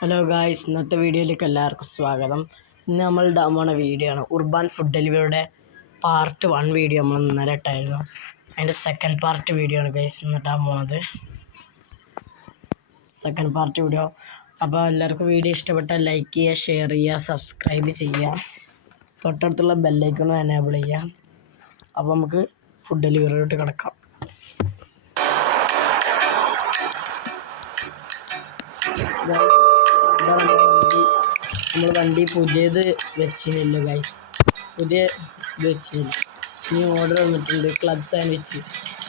Hello guys, ഇന്നത്തെ വീഡിയോയിലേക്ക് എല്ലാവർക്കും സ്വാഗതം. ഇന്ന് നമ്മൾ ഇടാൻ പോണ വീഡിയോ ആണ് ഉർബാൻ ഫുഡ് ഡെലിവറിയുടെ പാർട്ട് 1 വീഡിയോ നമ്മൾ ഇന്നലെ ഇട്ടായിരുന്നു. അതിൻ്റെ സെക്കൻഡ് പാർട്ട് വീഡിയോ ആണ് ഗൈസ് ഇന്ന് ഇടാൻ പോണത്. Second part video. അപ്പോൾ എല്ലാവർക്കും വീഡിയോ ഇഷ്ടപ്പെട്ടാൽ ലൈക്ക് ചെയ്യുക, ഷെയർ ചെയ്യുക, സബ്സ്ക്രൈബ് ചെയ്യുക, തൊട്ടടുത്തുള്ള ബെല്ലൈക്കണും എനേബിൾ ചെയ്യുക. അപ്പോൾ നമുക്ക് ഫുഡ് ഡെലിവറിയോട്ട് കിടക്കാം. നമ്മൾ വണ്ടി പുതിയത് വെച്ചിരുന്നില്ല ഗൈസ്, പുതിയ ഇത് വെച്ചിരുന്നില്ല. ഇനി ഓർഡർ വന്നിട്ടുണ്ട് ക്ലബ് സാൻഡ്വിച്ച്.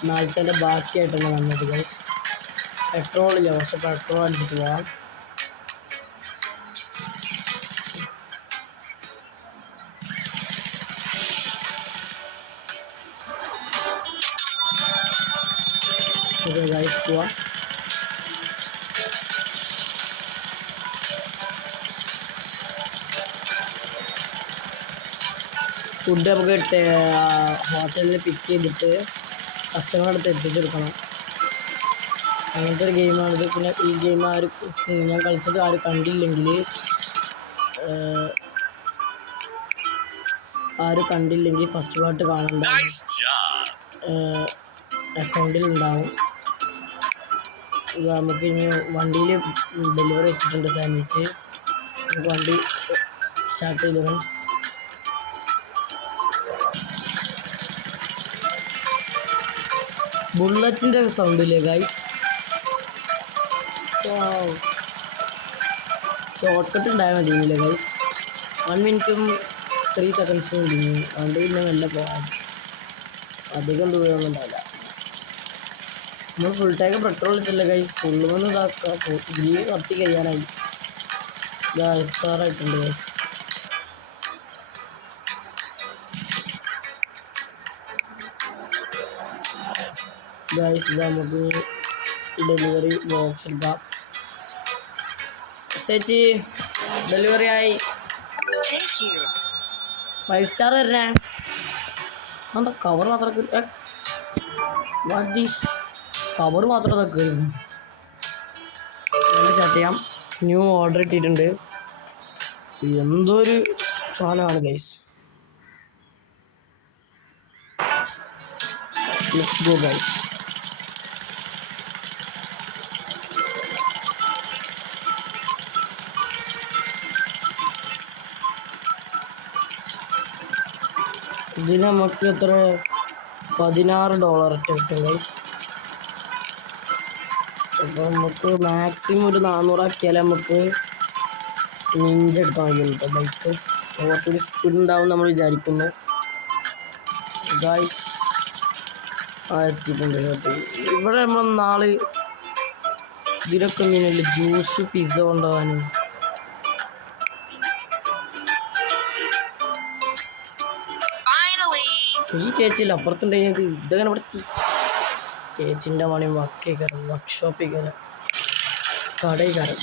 നാളത്തെ ബാക്കിയായിട്ടാണ് വന്നത് ഗൈസ്. പെട്രോളില്ല, പക്ഷെ പെട്രോൾ അടിച്ചിട്ട് പോകാം. ഗൈസ് പോവാം. ഫുഡ് നമുക്ക് ഹോട്ടലിൽ പിക്ക് ചെയ്തിട്ട് കസ്റ്റമറുടെ അടുത്ത് എത്തിച്ചെടുക്കണം. അങ്ങനത്തെ ഒരു ഗെയിമാണിത്. പിന്നെ ഈ ഗെയിം ഞാൻ കളിച്ചത് ആരും കണ്ടില്ലെങ്കിൽ ഫസ്റ്റ് പാർട്ട് കാണണ്ട, അക്കൗണ്ടിൽ ഉണ്ടാവും. ഇത് നമുക്ക് ഇനി വണ്ടിയിൽ ഡെലിവറി വെച്ചിട്ടുണ്ട് സാൻഡ്വിച്ച്. നമുക്ക് വണ്ടി സ്റ്റാർട്ട് ചെയ്തോളാം. ബുള്ളറ്റിൻ്റെ സൗണ്ട് ഇല്ലേ ഗൈസ്? ഷോർട്ട് കട്ട് ഉണ്ടായാൽ മതിയില്ലേ ഗൈസ്? 1 മിനിറ്റും 3 സെക്കൻഡ്സും ഇടിഞ്ഞു. അതുകൊണ്ട് പിന്നെ നല്ല പോകാം, അധികം ദൂരമൊന്നും ഉണ്ടാവില്ല. നമ്മൾ ഫുൾ ടാങ്ക് പെട്രോൾ ഇട്ടില്ല ഗൈസ്. ഫുള്ളൊന്നും ഇതാക്കാം. ഇതിൽ കത്തി കഴിയാനായി, എത്താറായിട്ടുണ്ട് ഗൈസ്. ഗൈസ് ഇത് നമുക്ക് ഡെലിവറി ബോക്സ് എടുക്കാം. ചേച്ചി ഡെലിവറി ആയി. 5 സ്റ്റാർ വരണേ. എന്താ കവർ മാത്രം കവർ മാത്രം സ്റ്റാർട്ട് ചെയ്യാം. ന്യൂ ഓർഡർ ഇട്ടിട്ടുണ്ട്. എന്തോ ഒരു സാധനമാണ് ഗൈസ്. Let's go guys. ഇതിന് നമുക്ക് എത്ര $16 കിട്ടും ഗൈസ്. അപ്പോൾ നമുക്ക് മാക്സിമം ഒരു 400 ആക്കിയാൽ നമുക്ക് നിഞ്ച എടുത്താൽ മതി കേട്ടോ. ബൈക്ക് കുറച്ചുകൂടി സ്പീഡ് ഉണ്ടാവും നമ്മൾ വിചാരിക്കുന്നു ഗൈസ്. എത്തിയിട്ടുണ്ട് കേട്ടോ. ഇവിടെ നമ്മൾ നാളെ ഇതിലൊക്കെ ഇങ്ങനെയല്ല, ജ്യൂസ് പിസ്സ കൊണ്ടുപോകാനും. ഈ ചേച്ചിയില്ല, അപ്പുറത്തുണ്ടെങ്കിൽ ഇതങ്ങനെ ഇവിടെ ചേച്ചിൻ്റെ പണി വക്കേക്കാരം, വർക്ക്ഷോപ്പിക്കാരം, കടയിക്കാരം,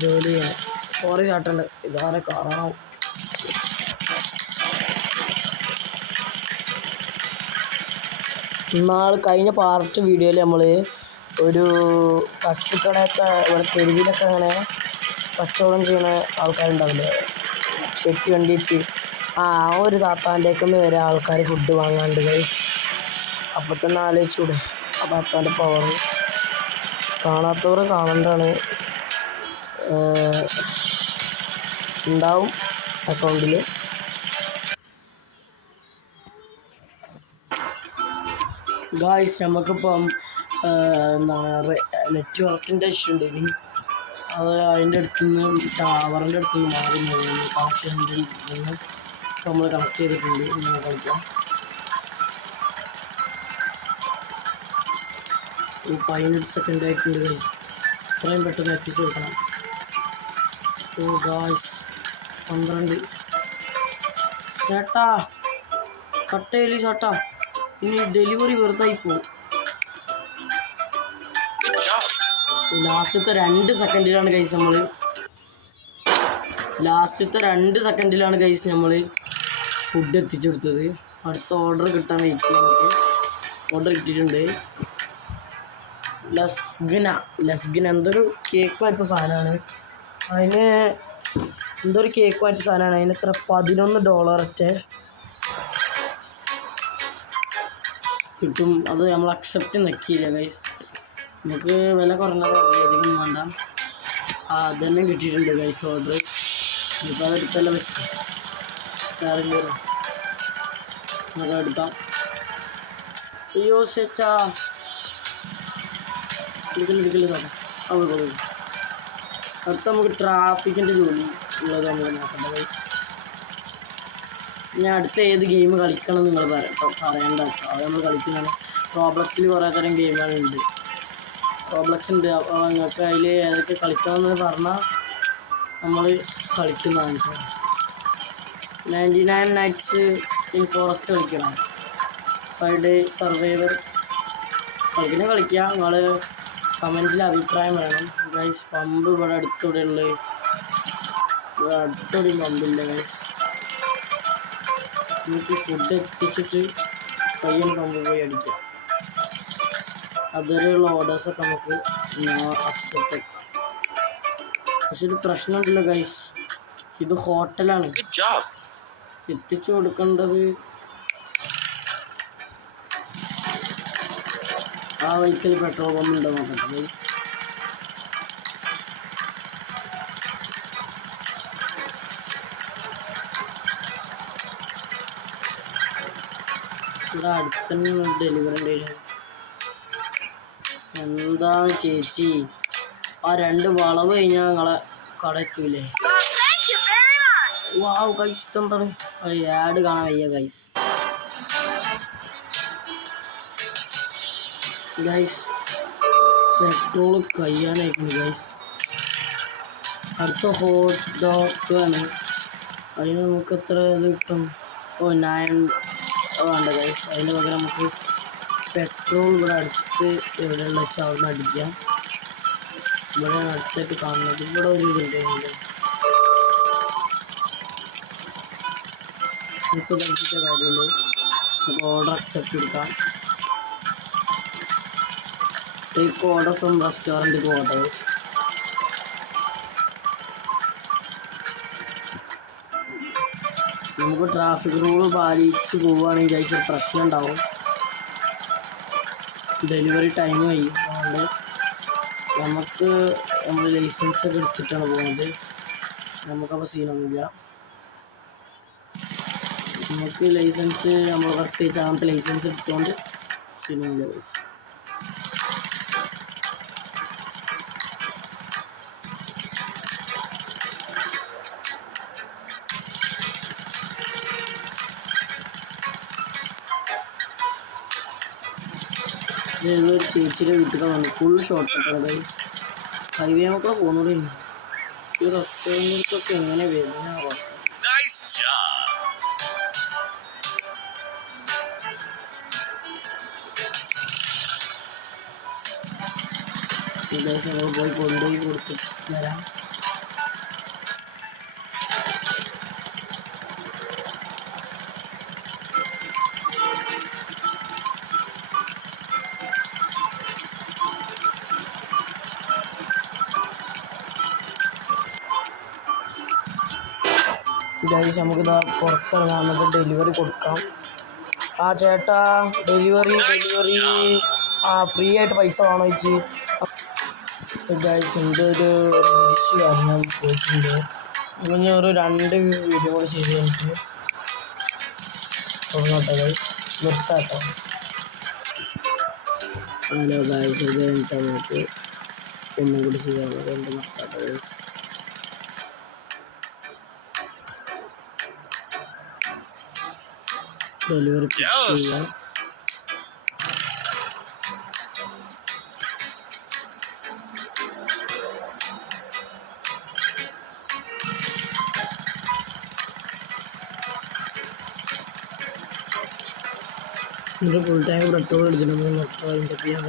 ജോലി ചെയ്യാൻ. സോറി ചാട്ടുണ്ട്, ഇതാരെ കാണാവും. കഴിഞ്ഞ പാർട്ട് വീഡിയോയിൽ നമ്മൾ ഒരു തട്ടുകടയൊക്കെ ഇവിടെ തെരുവിലൊക്കെ അങ്ങനെ കച്ചവടം ചെയ്യുന്ന ആൾക്കാരുണ്ടാവില്ലേ, പെട്ടി വണ്ടിയിട്ട്, ആ ഒരു താത്താൻ്റെക്കൊന്ന് വരെ ആൾക്കാർ ഫുഡ് വാങ്ങാണ്ട് ഗൈസ്. അപ്പോൾ തന്നെ ആലോചിച്ചൂടെ ആ താത്താൻ്റെ പവർ. കാണാത്തവർ കാണേണ്ടതാണ്. ഉണ്ടാവും അക്കൗണ്ടിൽ. ഗായ്സ് നമുക്കിപ്പം എന്താണ് നെറ്റ്വർക്കിൻ്റെ ഇഷ്യൂ ഉണ്ട്. അത് അതിൻ്റെ അടുത്തുനിന്ന് ടവറിൻ്റെ അടുത്തുനിന്ന് മാറി പോകുന്നു. കണക്ഷൻ്റെ നിന്ന് നമ്മൾ കണക്ട് ചെയ്തിട്ടുണ്ട്. നമ്മൾ കളിക്കാം. ഈ 15 സെക്കൻഡ് ആയിട്ടുണ്ട് ഗൈസ്. ഇത്രയും പെട്ടെന്ന് എത്തിച്ചു കൊടുക്കണം. ഓ ഗായ്സ് 12 ചേട്ടാ, കട്ടയില് ചേട്ടാ. ഇനി ഡെലിവറി വെറുതായി പോകും. ലാസ്റ്റത്തെ 2 സെക്കൻഡിലാണ് ഗൈസ് നമ്മൾ ഫുഡ് എത്തിച്ചു കൊടുത്തത്. അടുത്ത ഓർഡർ കിട്ടാൻ വെയിറ്റ് ചെയ്യുന്നത്. ഓർഡർ കിട്ടിയിട്ടുണ്ട്. ലസ്ഗിന ലസ്ഗിന എന്തൊരു കേക്ക് വായിച്ച സാധനമാണ്. അതിന് എന്തൊരു കേക്ക് വായിച്ച സാധനമാണ്. അതിന് എത്ര $11 കിട്ടും. അത് നമ്മൾ അക്സെപ്റ്റ് നിൽക്കില്ല ഗൈസ്. നമുക്ക് വില കുറഞ്ഞത് അധികം വേണ്ട. അത് തന്നെ കിട്ടിയിട്ടുണ്ട് ഗൈസ് ഓർഡർ. ഇപ്പോൾ അതെടുത്തല്ല പറ്റും. കാര്യമില്ല, നമുക്ക് എടുക്കാം. അയ്യോ സെച്ചാ എടുക്കല് നോക്കാം. അവിടെ അടുത്ത നമുക്ക് ട്രാഫിക്കിൻ്റെ ജോലി ഉള്ളത് നമുക്ക് നോക്കണ്ട ഗൈസ്. ഞാൻ അടുത്ത ഏത് ഗെയിം കളിക്കണം എന്ന് നിങ്ങൾ പറയണ്ട. അത് നമ്മൾ കളിക്കുന്നതാണ്. റോബ്ലക്സിൽ കുറേ തരം ഗെയിമുകളുണ്ട്. റോബ്ലക്സ് ഉണ്ട്. അപ്പോൾ നിങ്ങൾക്ക് അതിൽ ഏതൊക്കെ കളിക്കണമെന്ന് പറഞ്ഞാൽ നമ്മൾ കളിക്കുന്നതാണ്. 99 നൈറ്റ്സ് ഇൻ ഫോറസ്റ്റ് കളിക്കണം. 5 ഡേ സർവൈവർ കളിക്കുക. നിങ്ങൾ കമൻറ്റിൽ അഭിപ്രായം വേണം ഗൈസ്. പമ്പ് ഇവിടെ അടുത്തൂടെ ഉള്ളത്. ഇവിടെ അടുത്തോടെയും പമ്പില്ല ഗൈസ്. നമുക്ക് ഫുഡ് എത്തിച്ചിട്ട് പയ്യൻ പമ്പ് പോയി അടിക്കാം. അതുവരെയുള്ള ഓർഡേഴ്സൊക്കെ നമുക്ക് അക്സെപ്റ്റ് ആക്കാം. പക്ഷെ ഒരു പ്രശ്നമുണ്ടല്ലോ ഗൈസ്, ഇത് ഹോട്ടലാണ്. എത്തിച്ചു കൊടുക്കേണ്ടത് ആ വഴിക്കൽ പെട്രോൾ പമ്പ് ഉണ്ടോ നോക്കട്ടെ ഗൈസ്. ഇവിടെ അടുത്തന്നെ ഡെലിവറി ഉണ്ടായിരുന്നു. എന്താണ് ചേച്ചി ആ 2 വളവ് കഴിഞ്ഞാൽ നിങ്ങളെ കട എത്തൂലേ? വാവ് ഗൈസ്, ഇതെന്താണ് ആഡ് കാണാൻ വയ്യ ഗൈസ്. ഗൈസ് പെട്രോൾ കഴിയാനായിരിക്കുന്നു ഗൈസ്. അടുത്ത ഹോട്ട് ഡോഗ് ആണ്. അതിന് നമുക്ക് എത്ര ഇത് കിട്ടും? 9 വേണ്ട ഗൈസ്. അതിന് പകരം നമുക്ക് പെട്രോൾ ഇവിടെ അടുത്ത് എവിടെയുള്ള വെച്ചാൽ അവിടെ നിന്ന് അടിക്കാം. ഇവിടെയാണ് അടുത്തായിട്ട് കാണുന്നത്. ഇവിടെ ഒരു ഇതുണ്ട്. ഇപ്പോൾ കഴിച്ചിട്ട കാര്യമുള്ളൂ. നമുക്ക് ഓർഡർ അക്സെപ്റ്റ് എടുക്കാം. Take order from restaurant orders. നമുക്ക് ട്രാഫിക് റൂൾ പാലിച്ച് പോവുകയാണെങ്കിൽ അതിൽ പ്രശ്നം ഉണ്ടാവും. ഡെലിവറി ടൈം കഴിയും. അതുകൊണ്ട് നമുക്ക് നമ്മൾ ലൈസൻസ് ഒക്കെ എടുത്തിട്ടാണ് പോകുന്നത്. നമുക്കപ്പോൾ സീനൊന്നുമില്ല. നമുക്ക് ലൈസൻസ് നമ്മൾ പ്രത്യേകിച്ച് അങ്ങനത്തെ ലൈസൻസ് എടുത്തുകൊണ്ട് സീനൊന്നുമില്ല ഗൈസ്. ഏതൊരു ചേച്ചിയുടെ വീട്ടിൽ വന്നു. Full short കട്ടാണ്. ഹൈവേ മക്കളെ പോകുന്നത്. ഈ റെസ്റ്റോറൻറ്റിലേക്കൊക്കെ എങ്ങനെ വരുന്നതാവാം. നമ്മൾ പോയി കൊണ്ടുപോയി കൊടുത്തിട്ട് വരാം. ഗൈസ് നമുക്കിതാ പുറത്തിറങ്ങാൻ ഡെലിവറി കൊടുക്കാം. ആ ചേട്ടാ ഡെലിവറി ഫ്രീ ആയിട്ട് പൈസ വേണോ ചേച്ചി? ഗൈസ് എന്തൊരു ഇഷ്യൂ കാരണം പോയിട്ടുണ്ട്. ഇനി ഒരു 2 വീഡിയോ കൂടി ചെയ്ത് കഴിഞ്ഞിട്ട് തുടങ്ങട്ടെ ഗൈസ്. നിർത്താട്ടോ. ഹലോ ഗൈസ്, ഇത് കഴിഞ്ഞിട്ട് നമുക്ക് ഒന്നും കൂടി ചെയ്യാം. അതുകൊണ്ട് നിർത്താട്ടോ ഗൈസ്. ഡെലിവറി ചെയ്യാം. ഇതിൻ്റെ ഫുൾ ടാങ്ക് പെട്രോൾ അടിച്ചിട്ട് നിർത്താം. അതിൻ്റെ ചെയ്യാൻ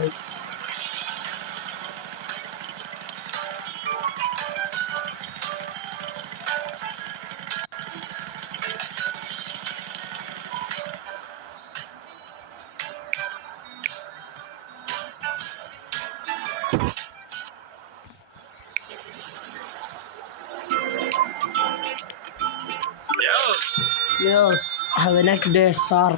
Yes, have a nice day, sir.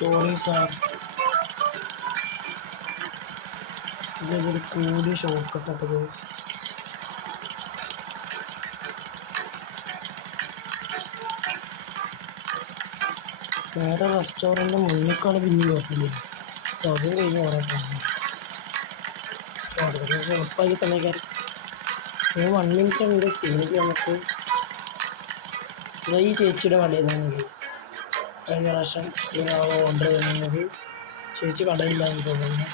Sorry, sir. ഇതൊരു കൂടി ഷോർട്ട് കട്ട് ഗൈസ്. വേറെ റെസ്റ്റോറൻറ്റ് മുന്നിക്കാണ് പിന്നെ കുഴപ്പമില്ല. അതും കഴിഞ്ഞ് പറയാൻ ഉറപ്പാക്കി തന്നെ കാര്യം 1 മിനിറ്റ് ഉണ്ട് സീനിക്ക് നമുക്ക്. ഈ ചേച്ചിയുടെ കടയിലാണ് ഗൈസ്. കഴിഞ്ഞ പ്രാവശ്യം ഓർഡർ ചെയ്യുന്നത് ചേച്ചി കടയില്ലാന്ന് തോന്നുന്നു.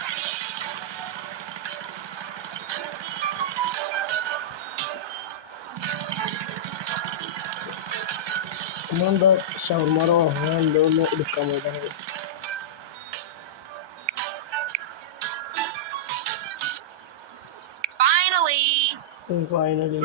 നമ്മളെന്താ ഷവർമാറോ അങ്ങനെ എന്തോ ഒന്ന് എടുക്കാൻ പോയതാണ് ഗൈസ്. ഫൈനലി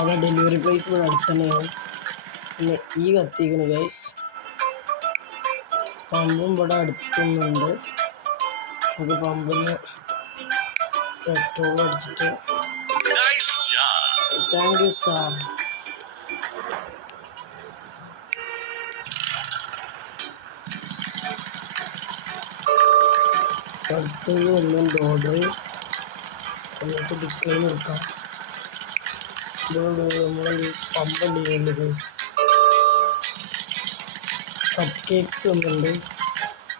അവിടെ ഡെലിവറി പ്ലേസ് ഇവിടെ അടുത്ത് തന്നെയാണ്. പിന്നെ ഈ കത്തിക്കുന്നു ഗൈസ്. പമ്പും ഇവിടെ അടുത്തൊന്നുണ്ട്. നമുക്ക് പമ്പിൽ നിന്ന് പെട്രോൾ അടിച്ചിട്ട് താങ്ക് യു സാർ. അടുത്തത് വരുന്നുണ്ട് ഓർഡർ. നമുക്ക് ഡിസ്പ്ലേയിൽ എടുക്കാം. ഇതുകൊണ്ട് നമ്മളൊരു പമ്പുണ്ട് ഗൈസ്. കപ്പ് കേക്ക്സ് വന്നിട്ടുണ്ട്.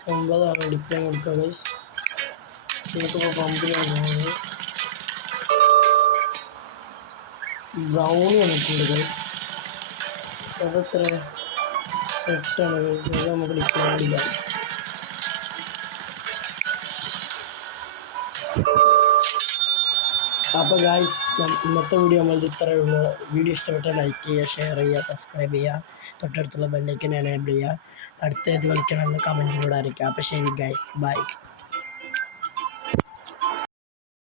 9 ഡിസ്പ്ലേ കൊടുക്കുക ഗൈസ്. നമുക്കിപ്പോൾ പമ്പിലാണ് പോകുന്നത്. ബ്രൗണി വന്നിട്ടുണ്ട് ഗൈസ്. അതെത്ര 8 ഗൈസ്. അത് നമുക്ക് ഡിസ്പ്ലേ അടിക്കാം. അപ്പോൾ ഗൈസ് ഇന്നത്തെ വീഡിയോ നമ്മൾ ഇത്രയേ ഉള്ളൂ. വീഡിയോ ഇഷ്ടപ്പെട്ടാൽ ലൈക്ക് ചെയ്യുക, ഷെയർ ചെയ്യുക, സബ്സ്ക്രൈബ് ചെയ്യുക, തൊട്ടടുത്തുള്ള ബെല്ലൈക്കൻ എനേബിൾ ചെയ്യുക. അടുത്ത ഏത് കളിക്കണമെന്ന് കമൻറ്റിലൂടെ അറിയിക്കുക. അപ്പോൾ ശരി ഗൈസ്, ബൈ.